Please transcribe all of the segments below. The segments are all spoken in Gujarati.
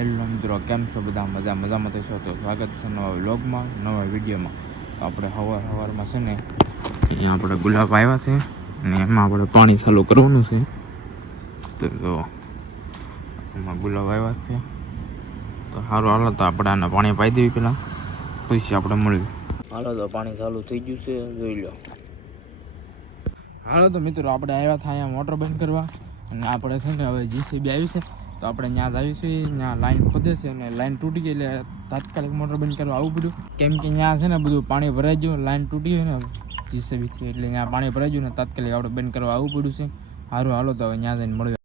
હેલો મિત્રો, કેમ છો બધા? મજામાં થશો તો સ્વાગત છે નવા વ્લોગમાં, નવા વિડીયોમાં. આપણે સવારમાં છે ને અહીંયા આપણે ગુલાબ આવ્યા છે અને એમાં આપણે પાણી ચાલુ કરવાનું છે. તો એમાં ગુલાબ આવ્યા છે તો સારું, હાલો તો આપણે આને પાણી પાઈ દેવી પહેલાં, પછી આપણે મળીએ. હાલો તો પાણી ચાલુ થઈ ગયું છે, જોઈ લો. હાલો તો મિત્રો, આપણે આવ્યા હતા અહીંયા મોટર બંધ કરવા અને આપણે છે ને હવે જીસીબી આવી છે તો આપણે ત્યાં આવીશું. ત્યાં લાઈન ખોદે છે અને લાઈન તૂટી ગઈ એટલે તાત્કાલિક મોટર બંધ કરવા આવવું પડ્યું, કેમ કે ત્યાં છે ને બધું પાણી ભરાઈ ગયું, લાઈન તૂટી ગઈ ને જીસીબીથી, એટલે ત્યાં પાણી ભરાઈ ગયું ને તાત્કાલિક આપણે બંધ કરવા આવવું પડ્યું છે. સારું, હાલો તો હવે ત્યાં જઈને મળ્યું.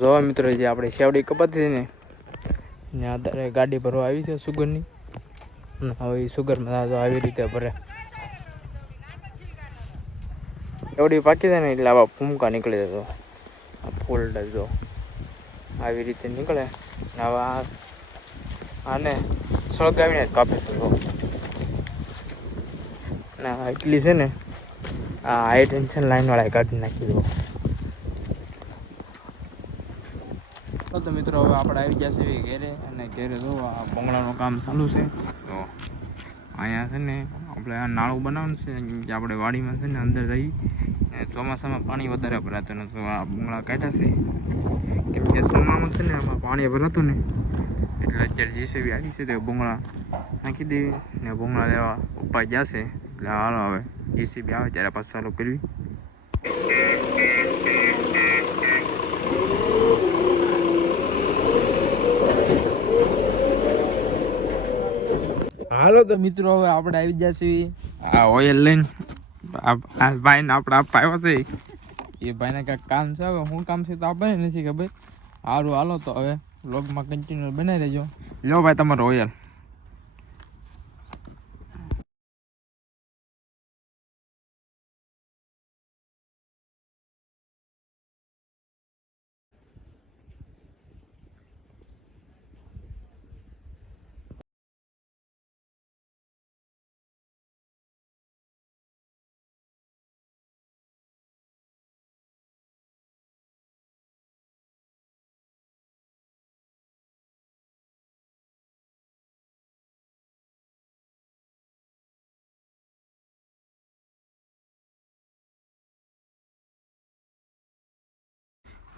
જોવા મિત્રો, જે આપણે શેવડી કપાતી હતી ને ત્યાં અત્યારે ગાડી ભરવા આવી છે સુગરની, હવે સુગરમાં આવી રીતે ભરે. એવડી પાકી જાય ને એટલે આવા ફૂમકા નીકળી જતો, ફોલ્ડ જો આવી રીતે નીકળે. આવા આને સળગાવીને જ કાપી શકો ને, એટલી છે ને આ હાઈ ટેન્શન લાઈનવાળાએ કાઢી નાખી દો. તો મિત્રો, હવે આપણે આવી ગયા છે ઘેરે, અને ઘેરે જો આ ભોંગળાનું કામ ચાલુ છે. તો અહીંયા છે ને આપણે આ નાળું બનાવવાનું છે કે આપણે વાડીમાં છે ને અંદર જઈ, ચોમાસામાં પાણી વધારે ભરાતું ને તો આ ભૂંગળા કાઢ્યા છે, કેમ કે ચોમાસામાં છે ને આમાં પાણી ભરાતું ને એટલે અત્યારે જીસીબી આવી છે તો ભૂંગળા નાખી દેવી ને ભૂંગળા લેવા પપ્પા જશે. એટલે હાલો હવે જીસીબી આવે ત્યારે પાછું ચાલુ કરવી. હાલો તો મિત્રો, હવે આપણે આવી ગયા છીએ આ ઓઇલ લઈને. આ ભાઈને આપણે આપવા આવ્યા છે, એ ભાઈને કાંઈક કામ છે. હવે શું કામ છે તો આપણને નથી ખબર. સારું, હાલો તો હવે વ્લોગમાં કન્ટિન્યુ બનાવી દેજો. લો ભાઈ તમારો ઓઇલ.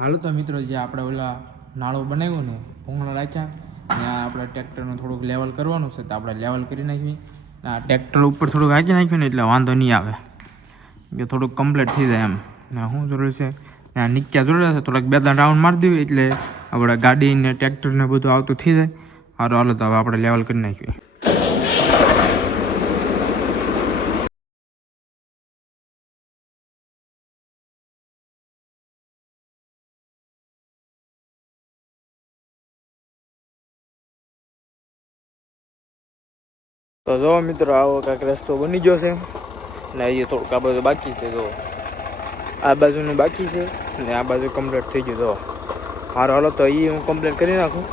હાલો તો મિત્રો, જે આપણે ઓલા નાળું બનાવ્યું ને ભૂંગળા રાખ્યા ત્યાં આપણે ટ્રેક્ટરનું થોડુંક લેવલ કરવાનું છે, તો આપણે લેવલ કરી નાખવી. આ ટ્રેક્ટર ઉપર થોડુંક હાંકી નાખ્યું ને એટલે વાંધો નહીં આવે, કે થોડુંક કમ્પ્લીટ થઈ જાય એમ. ને શું જરૂર છે ત્યાં નીચે જરૂર છે થોડાક 2-3 રાઉન્ડ મારી દેવી એટલે આપણે ગાડી ને ટ્રેક્ટર ને બધું આવતું થઈ જાય. સારું, હાલો તો હવે આપણે લેવલ કરી નાખીએ. તો જો મિત્રો, આવો કાંઈક રસ્તો બની ગયો છે ને એ થોડુંક આ બાજુ બાકી છે. જો આ બાજુનું બાકી છે ને આ બાજુ કમ્પ્લીટ થઈ ગયું. જો સારું, હાલો તો એ હું કમ્પ્લીટ કરી નાખું.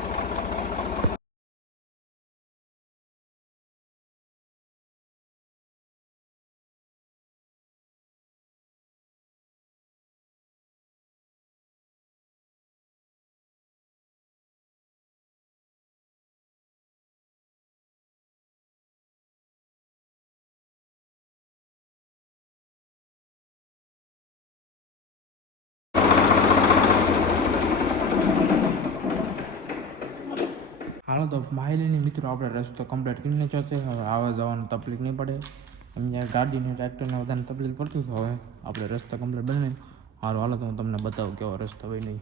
હાલો તો માહિલીની મિત્રો, આપણે રસ્તો કમ્પ્લીટ કરીને છે. હવે આવવા જવાનું તકલીફ નહીં પડે, અહીંયા ગાડીને ટ્રેક્ટરને બધાને તકલીફ પડતું છે. હવે આપણે રસ્તો કમ્પ્લીટ બને. સારું, હાલો તો હું તમને બતાવું કેવો રસ્તો હોય નહીં.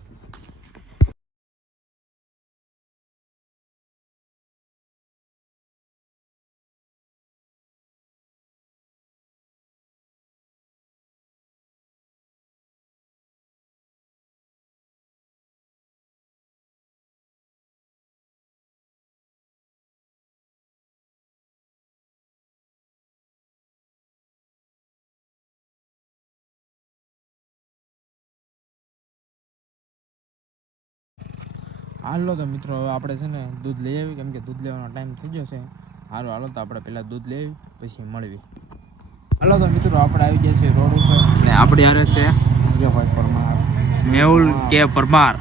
હાલો તો મિત્રો, હવે આપણે છે ને દૂધ લઈ આવી, કેમ કે દૂધ લેવાનો ટાઈમ થઈ ગયો છે. સારું, હાલો તો આપણે પહેલાં દૂધ લઈ આવી પછી મળવી. હાલો તો મિત્રો, આપણે આવી ગયા છીએ રોડ ઉપર ને આપણી હારે છે ભાઈ પરમાર. મેહુલ કે પરમાર.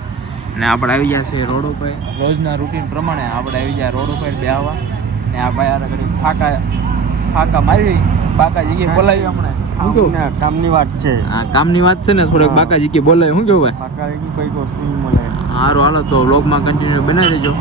ને આપણે આવી ગયા છે રોડ ઉપર રોજના રૂટીન પ્રમાણે આપણે આવી ગયા રોડ ઉપર બેહવા. ને આ ભાઈ આરે ઘડી ફાકા મારી બાકા જગ્યાએ બોલાવી હમણાં કામની વાત છે. હા કામની વાત છે ને થોડોક બાકા જગ્યાએ બોલાવી. શું કેવું ભાઈ? બાકા કોઈ વસ્તુ નહીં મળે. સારું હાલો તો વ્લોગમાં કન્ટિન્યુ બનાવી દેજો.